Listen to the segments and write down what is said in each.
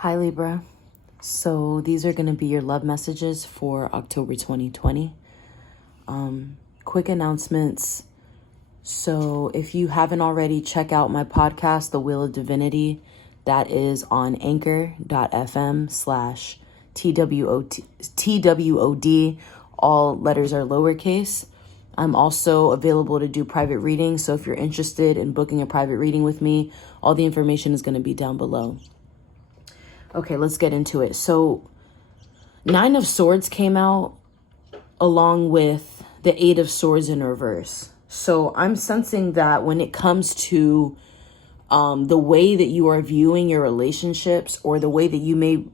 Hi Libra. So these are going to be your love messages for October 2020. Quick announcements. So if you haven't already, check out my podcast, The Wheel of Divinity. That is on anchor.fm/TWOD. All letters are lowercase. I'm also available to do private readings. So if you're interested in booking a private reading with me, all the information is going to be down below. Okay, let's get into it. So 9 of Swords came out along with the 8 of Swords in reverse. So I'm sensing that when it comes to the way that you are viewing your relationships, or the way that you may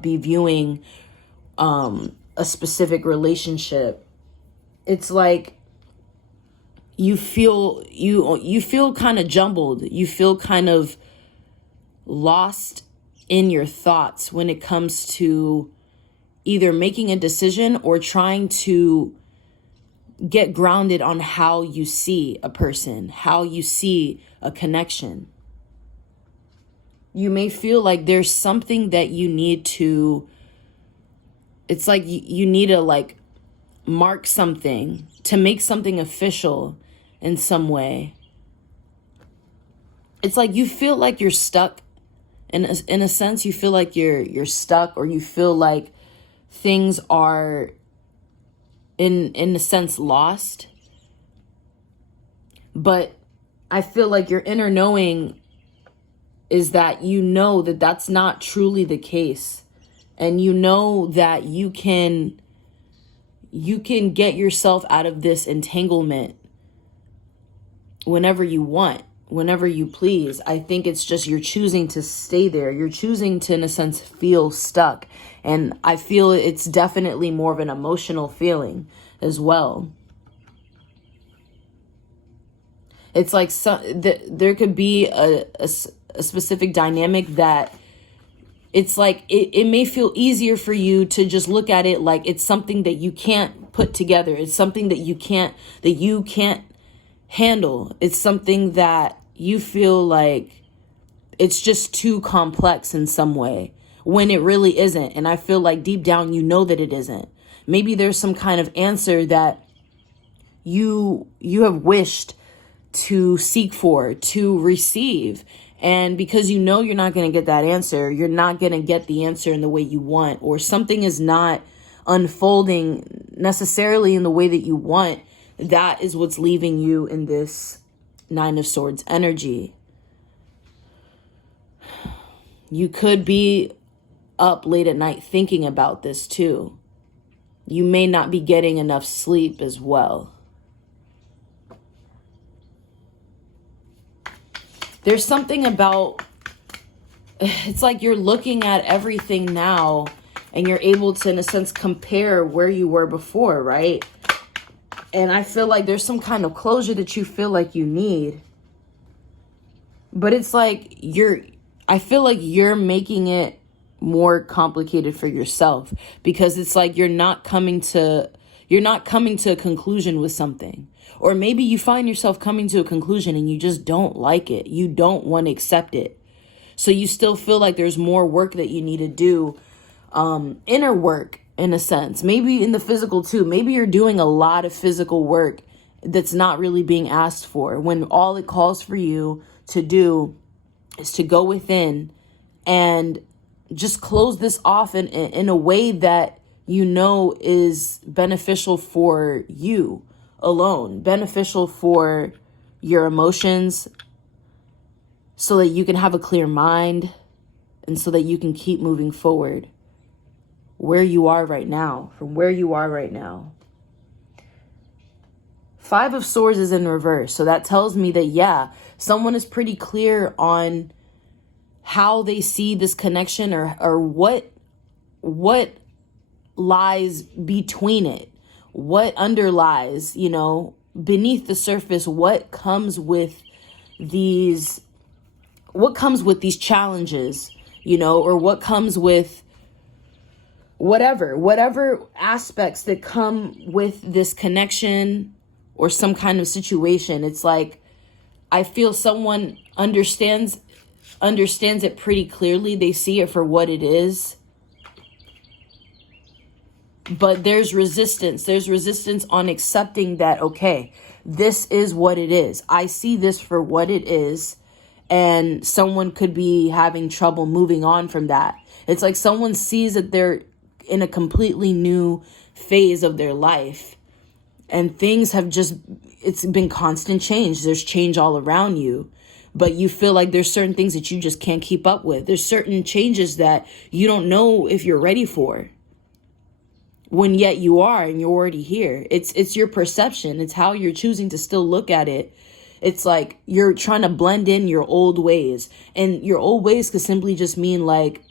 be viewing a specific relationship, it's like you feel kind of jumbled. You feel kind of lost in your thoughts when it comes to either making a decision or trying to get grounded on how you see a person, how you see a connection. You may feel like there's something that you need to, it's like you need to mark something to make something official in some way. It's like you feel like you're stuck. In a sense, you feel like you're stuck, or you feel like things are, in a sense, lost. But I feel like your inner knowing is that you know that that's not truly the case. And you know that you can get yourself out of this entanglement whenever you want. Whenever you please. I think it's just you're choosing to stay there. You're choosing to, in a sense, feel stuck. And I feel it's definitely more of an emotional feeling as well. It's like there could be a specific dynamic that it's like it may feel easier for you to just look at it like it's something that you can't put together. It's something that you can't handle. It's something that you feel like it's just too complex in some way, when it really isn't. And I feel like deep down, you know that it isn't. Maybe there's some kind of answer that you have wished to seek for, to receive. And because you know you're not going to get that answer, you're not going to get the answer in the way you want, or something is not unfolding necessarily in the way that you want, that is what's leaving you in this 9 of Swords energy. You could be up late at night thinking about this too. You may not be getting enough sleep as well. There's something about, it's like you're looking at everything now and you're able to, in a sense, compare where you were before, right? And I feel like there's some kind of closure that you feel like you need. But it's like I feel like you're making it more complicated for yourself, because it's like you're not coming to a conclusion with something. Or maybe you find yourself coming to a conclusion and you just don't like it. You don't want to accept it. So you still feel like there's more work that you need to do, inner work, in a sense, maybe in the physical too. Maybe you're doing a lot of physical work that's not really being asked for, when all it calls for you to do is to go within and just close this off in a way that you know is beneficial for you alone, beneficial for your emotions, so that you can have a clear mind and so that you can keep moving forward. From where you are right now. 5 of Swords is in reverse. So that tells me that, yeah, someone is pretty clear on how they see this connection, or what lies between it. What underlies, beneath the surface, what comes with these challenges, or what comes with whatever aspects that come with this connection or some kind of situation. It's like, I feel someone understands understands it pretty clearly. They see it for what it is. But there's resistance. There's resistance on accepting that, okay, this is what it is. I see this for what it is. And someone could be having trouble moving on from that. It's like someone sees that they're in a completely new phase of their life. And things have just, it's been constant change. There's change all around you. But you feel like there's certain things that you just can't keep up with. There's certain changes that you don't know if you're ready for. When yet you are, and you're already here. It's your perception. It's how you're choosing to still look at it. It's like you're trying to blend in your old ways. And your old ways could simply just mean like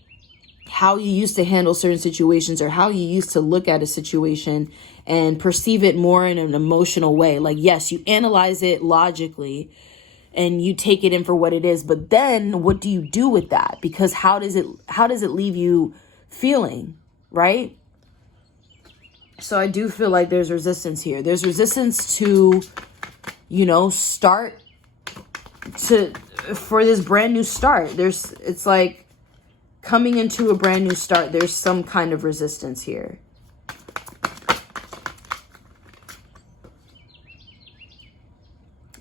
how you used to handle certain situations, or how you used to look at a situation and perceive it more in an emotional way. Like, yes, you analyze it logically and you take it in for what it is. But then what do you do with that? Because how does it leave you feeling, right? So I do feel like there's resistance here. There's resistance to, for this brand new start. It's like coming into a brand new start. There's some kind of resistance here.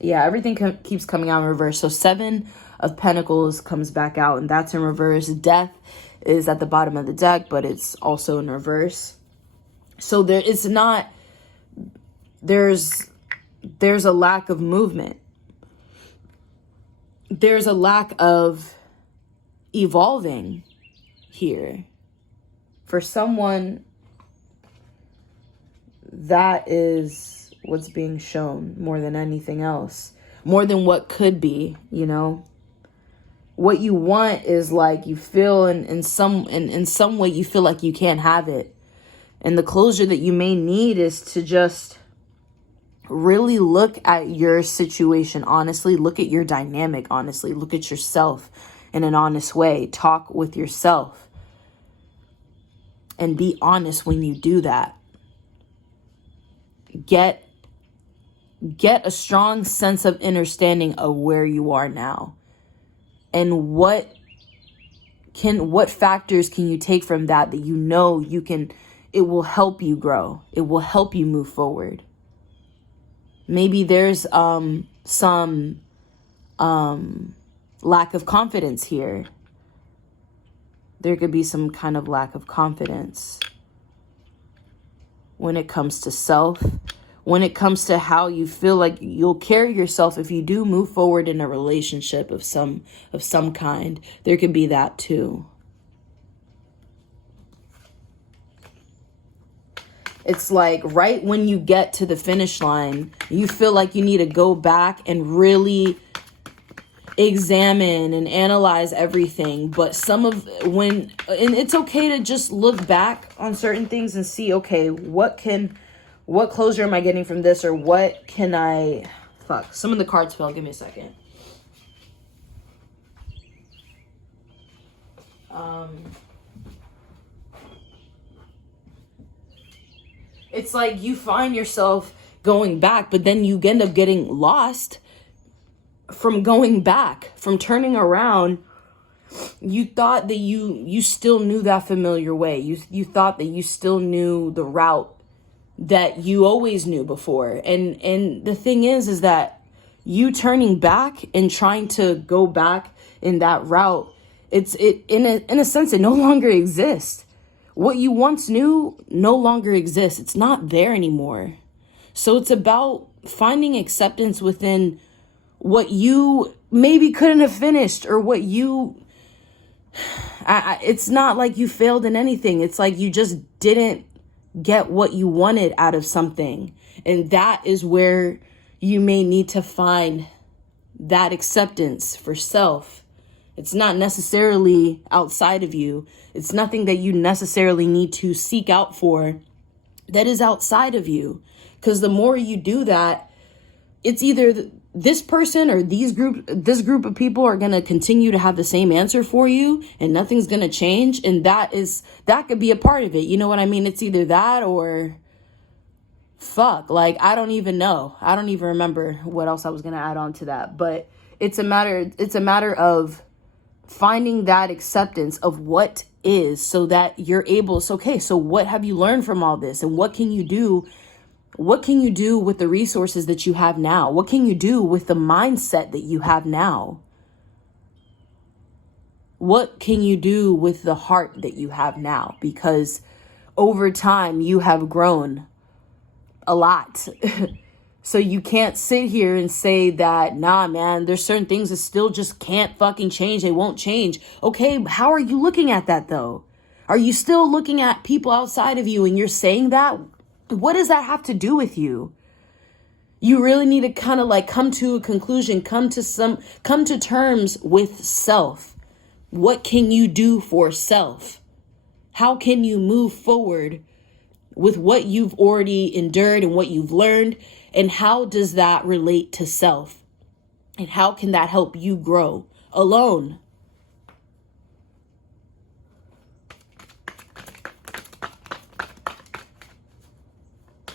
Yeah, everything keeps coming out in reverse. So 7 of Pentacles comes back out, and that's in reverse. Death is at the bottom of the deck, but it's also in reverse. So there's a lack of movement. There's a lack of evolving here. For someone, that is what's being shown more than anything else. More than what could be, What you want is like you feel in some way you feel like you can't have it. And the closure that you may need is to just really look at your situation honestly. Look at your dynamic honestly. Look at yourself in an honest way. Talk with yourself. And be honest when you do that. Get a strong sense of understanding of where you are now. And what factors can you take from that you can. It will help you grow. It will help you move forward. Maybe there's some lack of confidence here. There could be some kind of lack of confidence when it comes to self, when it comes to how you feel like you'll carry yourself if you do move forward in a relationship of some kind. There could be that too. It's like right when you get to the finish line, you feel like you need to go back and really examine and analyze everything. But and it's okay to just look back on certain things and see, okay, what closure am I getting from this? Or what can some of the cards fell. Give me a second. It's like you find yourself going back, but then you end up getting lost from going back, from turning around. You thought that you still knew that familiar way. You thought that you still knew the route that you always knew before. And the thing is that you turning back and trying to go back in that route, in a sense, it no longer exists. What you once knew no longer exists. It's not there anymore. So it's about finding acceptance within what you maybe couldn't have finished, or what it's not like you failed in anything. It's like you just didn't get what you wanted out of something. And that is where you may need to find that acceptance for self. It's not necessarily outside of you. It's nothing that you necessarily need to seek out for that is outside of you. Because the more you do that, it's either this person or this group of people are going to continue to have the same answer for you, and nothing's going to change. And that could be a part of it. You know what I mean? It's either that or I don't even know. I don't even remember what else I was going to add on to that. But it's a matter of finding that acceptance of what is, so that you're able, so okay, so what have you learned from all this, and what can you do? What can you do with the resources that you have now? What can you do with the mindset that you have now? What can you do with the heart that you have now? Because over time you have grown a lot. So you can't sit here and say that, nah, man, there's certain things that still just can't fucking change. They won't change. Okay, how are you looking at that though? Are you still looking at people outside of you and you're saying that? What does that have to do with you? You really need to kind of like come to a conclusion, come to terms with self. What can you do for self? How can you move forward with what you've already endured and what you've learned? And how does that relate to self? And how can that help you grow alone?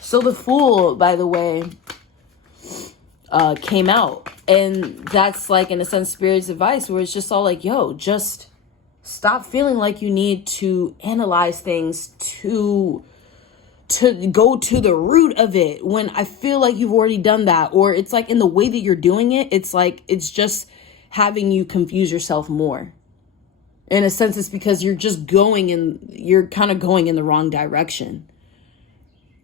So the Fool, by the way, came out. And that's like, in a sense, Spirit's advice, where it's just all like, yo, just stop feeling like you need to analyze things to go to the root of it, when I feel like you've already done that. Or it's like, in the way that you're doing it, it's like, it's just having you confuse yourself more. In a sense, it's because you're kind of going in the wrong direction.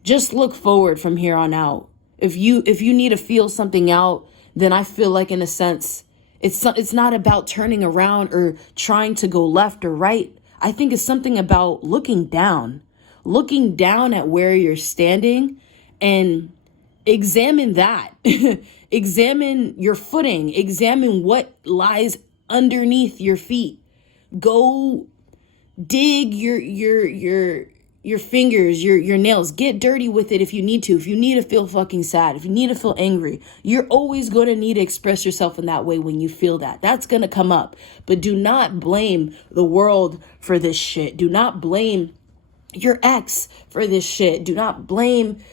Just look forward from here on out. If you need to feel something out, then I feel like, in a sense, it's not about turning around or trying to go left or right. I think it's something about looking down at where you're standing, and examine that. Examine your footing. Examine what lies underneath your feet. Go dig your fingers, your nails. Get dirty with it if you need to. If you need to feel fucking sad, if you need to feel angry, you're always going to need to express yourself in that way when you feel that. That's going to come up. But do not blame the world for this shit. Do not blame your ex for this shit. Do not blame,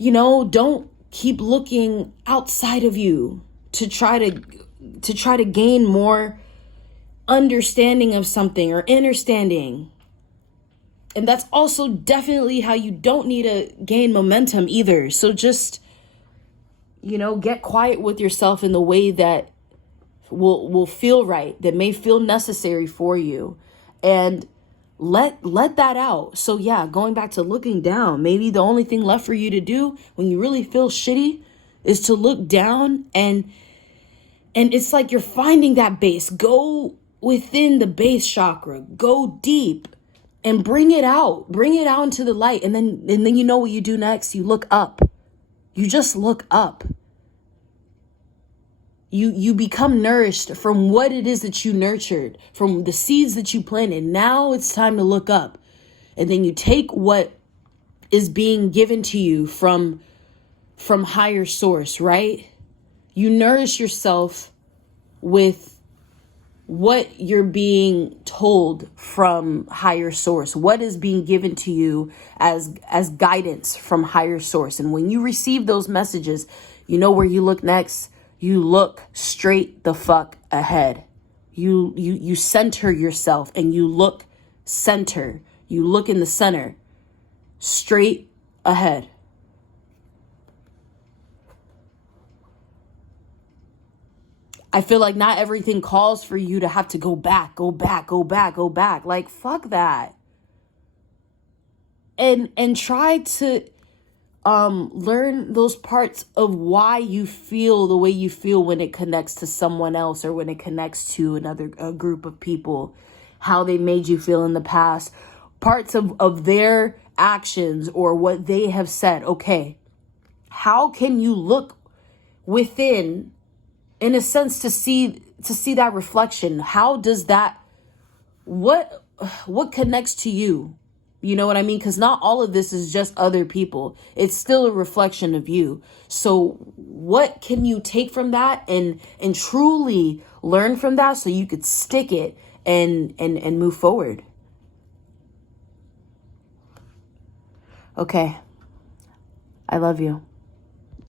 don't keep looking outside of you to try to gain more understanding of something or understanding. And that's also definitely how you don't need to gain momentum either. So just, get quiet with yourself in the way that will feel right, that may feel necessary for you, and let that out. So yeah, going back to looking down, maybe the only thing left for you to do when you really feel shitty is to look down, and it's like you're finding that base. Go within the base chakra, go deep and bring it out into the light. And then you know what you do next? You look up. You just look up. You become nourished from what it is that you nurtured, from the seeds that you planted. Now it's time to look up. And then you take what is being given to you from higher source, right? You nourish yourself with what you're being told from higher source, what is being given to you as guidance from higher source. And when you receive those messages, you know where you look next? You look straight the fuck ahead. You center yourself and you look center. You look in the center, straight ahead. I feel like not everything calls for you to have to go back. Like, fuck that. And try to learn those parts of why you feel the way you feel when it connects to someone else, or when it connects to a group of people, how they made you feel in the past, parts of their actions or what they have said. Okay, how can you look within, in a sense, to see that reflection? How does that, what connects to you? You know what I mean? Because not all of this is just other people. It's still a reflection of you. So what can you take from that and truly learn from that, so you could stick it and move forward? Okay. I love you.